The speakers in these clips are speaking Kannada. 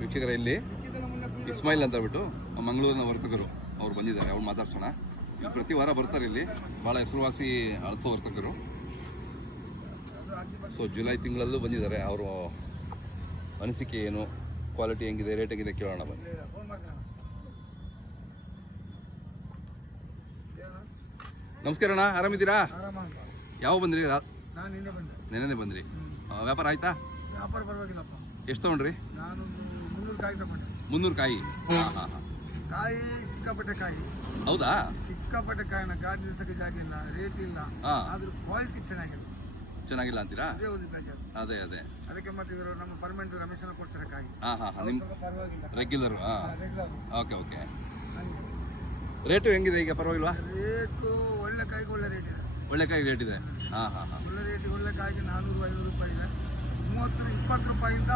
ವೀಕ್ಷಕರ ಇಲ್ಲಿ ಇಸ್ಮಾಯಿಲ್ ಅಂತ ಬಿಟ್ಟು ಮಂಗಳೂರಿನ ವರ್ತಕರು ಅವ್ರು ಬಂದಿದ್ದಾರೆ. ಅವ್ರು ಮಾತಾಡ್ಸೋಣ. ಇಲ್ಲಿ ಪ್ರತಿ ವಾರ ಬರ್ತಾರೆ. ಇಲ್ಲಿ ಭಾಳ ಹೆಸರುವಾಸಿ ಅಳಸೋ ವರ್ತಕರು. ಸೊ ಜುಲೈ ತಿಂಗಳಲ್ಲೂ ಬಂದಿದ್ದಾರೆ. ಅವರು ಅನಿಸಿಕೆ ಏನು, ಕ್ವಾಲಿಟಿ ಹೆಂಗಿದೆ, ರೇಟ್ ಹೆಂಗಿದೆ ಕೇಳೋಣ ಬನ್ನಿ. ನಮಸ್ಕಾರ ಅಣ್ಣ, ಆರಾಮಿದ್ದೀರಾ? ಯಾವ ಬಂದ್ರಿ? ನೆನ್ನೆ ಬಂದ್ರಿ. ವ್ಯಾಪಾರ ಆಯ್ತಾ? ವ್ಯಾಪಾರ ಪರವಾಗಿಲ್ಲಪ್ಪ. ಎಷ್ಟು ತೊಗೊಂಡ್ರಿ? ನಾನು 300 ಕಾಯಿ ತಗೊಂಡೆ. 300 ಕಾಯಿ? ಕಾಯಿ ಸಿಕ್ಕಾಪಟ್ಟೆ ಕಾಯಿ. ಹೌದಾ? ಸಿಕ್ಕಾಪಟ್ಟೆ ಕಾಯಿನ ಗಾಡಿ ನಿಲ್ಸಕ್ಕೆ ಜಾಗ ಇಲ್ಲ, ರೇಟ್ ಇಲ್ಲ, ಆದ್ರೂ ಕ್ವಾಲಿಟಿ ಚೆನ್ನಾಗಿಲ್ಲ ಅಂತೀರಾ? ಅದೇ ಒಂದು ಬೇಜಾರು. ಅದೇ ಅದಕ್ಕೆ ಮತ್ತೆ ಇವರು ನಮ್ಮ ಪರ್ಮನೆಂಟ್ ರಮೇಶನ ಕೊಡ್ತಾರೆ ಕಾಯಿ. ಪರವಾಗಿಲ್ಲ, ರೆಗ್ಯುಲರ್. ಓಕೆ. ರೇಟು ಹೆಂಗಿದೆ ಈಗ? ಪರವಾಗಿಲ್ವಾ? ರೇಟು ಒಳ್ಳೆ ಕಾಯಿಗೆ ಒಳ್ಳೆ ರೇಟ್ ಇದೆ. ಒಳ್ಳೆ ಕಾಯಿ ರೇಟ್ ಇದೆ. ಒಳ್ಳೆ ರೇಟ್. ಒಳ್ಳೆ ಕಾಯಿಗೆ 400-500 ರೂಪಾಯಿ ಇದೆ. 30-20 ರೂಪಾಯಿಂದ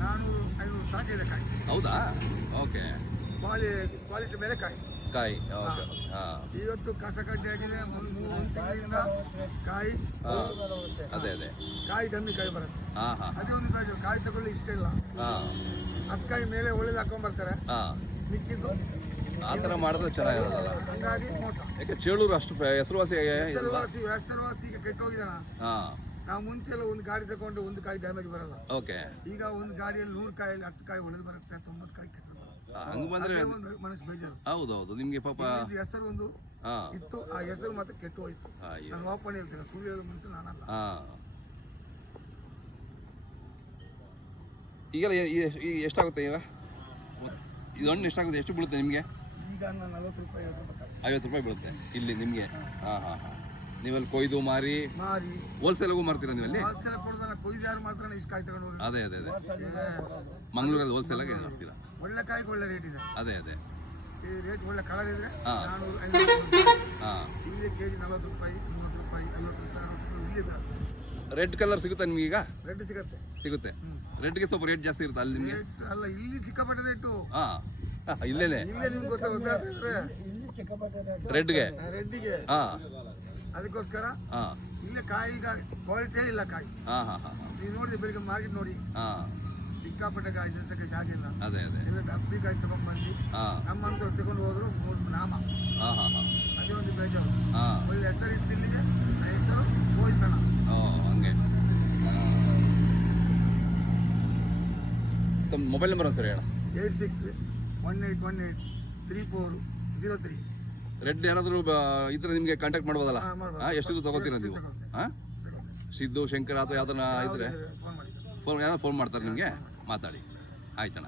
400-500 ತನಕ ಇದೆ ಕಾಯಿ. ಹೌದಾ? ಓಕೆ. ಕ್ವಾಲಿಟಿ ಮೇಲೆ ಕಾಯಿ. ಇವತ್ತು ಕಸ ಕಡ್ಡಿ ಆಗಿದೆ. ಒಂದು ತಿಂಗಳಿಂದ ಕಾಯಿ ಕಾಯಿ ಡಮ್ಮಿ ಕಾಯಿ ಬರುತ್ತೆ. ಅದೇ ಒಂದು ಬೇಜಾರು. ಕಾಯಿ ತಗೊಳ್ಳಿ ಇಷ್ಟ ಇಲ್ಲ. 10 ಕಾಯಿ ಮೇಲೆ ಒಳ್ಳೇದು ಹಾಕೊಂಡ್ ಬರ್ತಾರೆ, ಮಿಕ್ಕಿದ್ದು ಆ ಥರ ಮಾಡಿದ್ರೆ ಚೆನ್ನಾಗಿರೋದಲ್ಲ. ಹಂಗಾಗಿ ಮೋಸ. ಯಾಕೆ ಚೇಳೂರು ಅಷ್ಟು ಹೆಸರುವಾಸಿ ಈಗ ಕೆಟ್ಟೋಗಿದಾನ. ನಾವು ಮುಂಚೆಲ್ಲ ಒಂದು ಗಾಡಿ ತಗೊಂಡು ಒಂದು ಕಾಯಿ ಡ್ಯಾಮೇಜ್ ಬರಲ್ಲ. ಓಕೆ. ಈಗ ಒಂದು ಗಾಡಿಯಲ್ಲಿ 100 ಕಾಯಲ್ಲಿ 10 ಕಾಯಿ ಒಳ್ಳೇದು ಬರುತ್ತೆ, 90 ಕಾಯಿ ಕೆಟ್ಟದ್ದು ಬರುತ್ತೆ. ಹಂಗೆ ಬಂದ್ರೆ ಒಂದು ಮನಸ್ಸು ಬೇಜಾರು. ಹೌದೌದು. ನಿಮ್ಗೆ ಪಾಪ ಹೆಸರು ಒಂದು ಇತ್ತು, ಆ ಹೆಸರು ಮತ್ತೆ ಕೆಟ್ಟು ಹೋಯ್ತು. ನಾನು ಓಪನ್ ಹೇಳ್ತೀನಿ, ಸುಳ್ಳು ಹೇಳೋ ಮನಸ್ಸು ನಾನಲ್ಲ. ಈಗ ಎಷ್ಟಾಗುತ್ತೆ? ಈಗ ಇದು ಹಣ್ಣು ಎಷ್ಟಾಗುತ್ತೆ? ಎಷ್ಟು ಬೀಳುತ್ತೆ ನಿಮಗೆ? ಈಗ 40 ರೂಪಾಯಿ 50 ರೂಪಾಯಿ ಬೀಳುತ್ತೆ ಇಲ್ಲಿ ನಿಮಗೆ. ನೀವಲ್ಲಿ ಕೊಯ್ದು ಮಾರಿ ಹೋಲ್ಸೇಲ್ಗೂ ಮಾರ್ತೀರಾ? ನೀವಲ್ಲಿ ಹೋಲ್ಸೇಲ್ ಕೊಡ್ದಾನ, ಕೊಯ್ದು ಯಾರು ಮಾಡ್ತಾರೆ? ಇಷ್ಟು ಕಾಯಿ ತಗೊಂಡು ಹೋಗಿ. ಅದೇ ಮಂಗಳೂರಲ್ಲಿ ಹೋಲ್ಸೇಲಾಗಿ ಮಾಡ್ತೀರಾ? ಒಳ್ಳೆ ಕಾಯಿಗೆ ಒಳ್ಳೆ ರೇಟ್ ಇದೆ. ಅದೇ ಈ ರೇಟ್ ಒಳ್ಳೆ ಕಲರ್ ಇದ್ರೆ 400-500 ಇಲ್ಲಿ ಕೆಜಿ 40 ರೂಪಾಯಿ 30 ರೂಪಾಯಿ 50 ರೂಪಾಯಿ 60 ರೂಪಾಯಿ ಇಲ್ಲಿ ಬೀಳುತ್ತೆ. ರೆಡ್ ಕಲರ್ ಸಿಗುತ್ತೆ ನಿಮ್ಗೆ? ಈಗ ರೆಡ್ ಸಿಗುತ್ತೆ. ರೆಡ್ಗೆ ಸ್ವಲ್ಪ ರೇಟ್ ಜಾಸ್ತಿ ಇರುತ್ತೆ ಅಲ್ಲಿ ನಿಮಗೆ? ಅಲ್ಲ, ಇಲ್ಲಿ ಸಿಕ್ಕಾಪಟ್ಟೆ ರೇಟು. ಇಲ್ಲೇನೆ ನಿಮ್ಗೆ ಗೊತ್ತಾಗುತ್ತೆ ರೆಡ್ಗೆ. ಅದಕ್ಕೋಸ್ಕರ ಇಲ್ಲೇ ಕಾಯಿ ಕ್ವಾಲಿಟಿಯೇ ಇಲ್ಲ ಕಾಯಿ. ನೀವು ನೋಡಿದ್ರೆ ಬೆಳಿಗ್ಗೆ ಮಾರ್ಕೆಟ್ ನೋಡಿ, ಸಿಕ್ಕಾಪಟ್ಟೆ ಕಾಯಿ ನಿಲ್ಸಕ್ಕೆ ಜಾಗ ಇಲ್ಲ. ಇಲ್ಲ ಡಬ್ಬಿ ಕಾಯಿ ತಗೊಂಡ್ ಬಂದು ನಮ್ಮಂತವ್ರು ತಗೊಂಡು ಹೋದ್ರು ನಾಮ. ಅದೇ ಒಂದು ಬೇಜಾರು. ಒಳ್ಳೆ ಹೆಸರು ಇತ್ತು ಇಲ್ಲಿಗೆ, ಆ ಹೆಸರು ಹೋಯ್ತಣ. ಹಂಗೆ. ತಮ್ಮ ಮೊಬೈಲ್ ನಂಬರ್ ಸರ್ ಹೇಳ. 8618183403. ರೆಡ್ ಏನಾದರೂ ಇದ್ರೆ ನಿಮಗೆ ಕಾಂಟ್ಯಾಕ್ಟ್ ಮಾಡ್ಬೋದಲ್ಲ? ಎಷ್ಟು ತಗೋತೀರಾ ನೀವು? ಸಿದ್ದು, ಶಂಕರ್ ಅಥವಾ ಯಾವ್ದನ್ನ ಇದ್ರೆ ಫೋನ್ ಮಾಡ್ತಾರೆ ನಿಮಗೆ, ಮಾತಾಡಿ. ಆಯ್ತಣ್ಣ.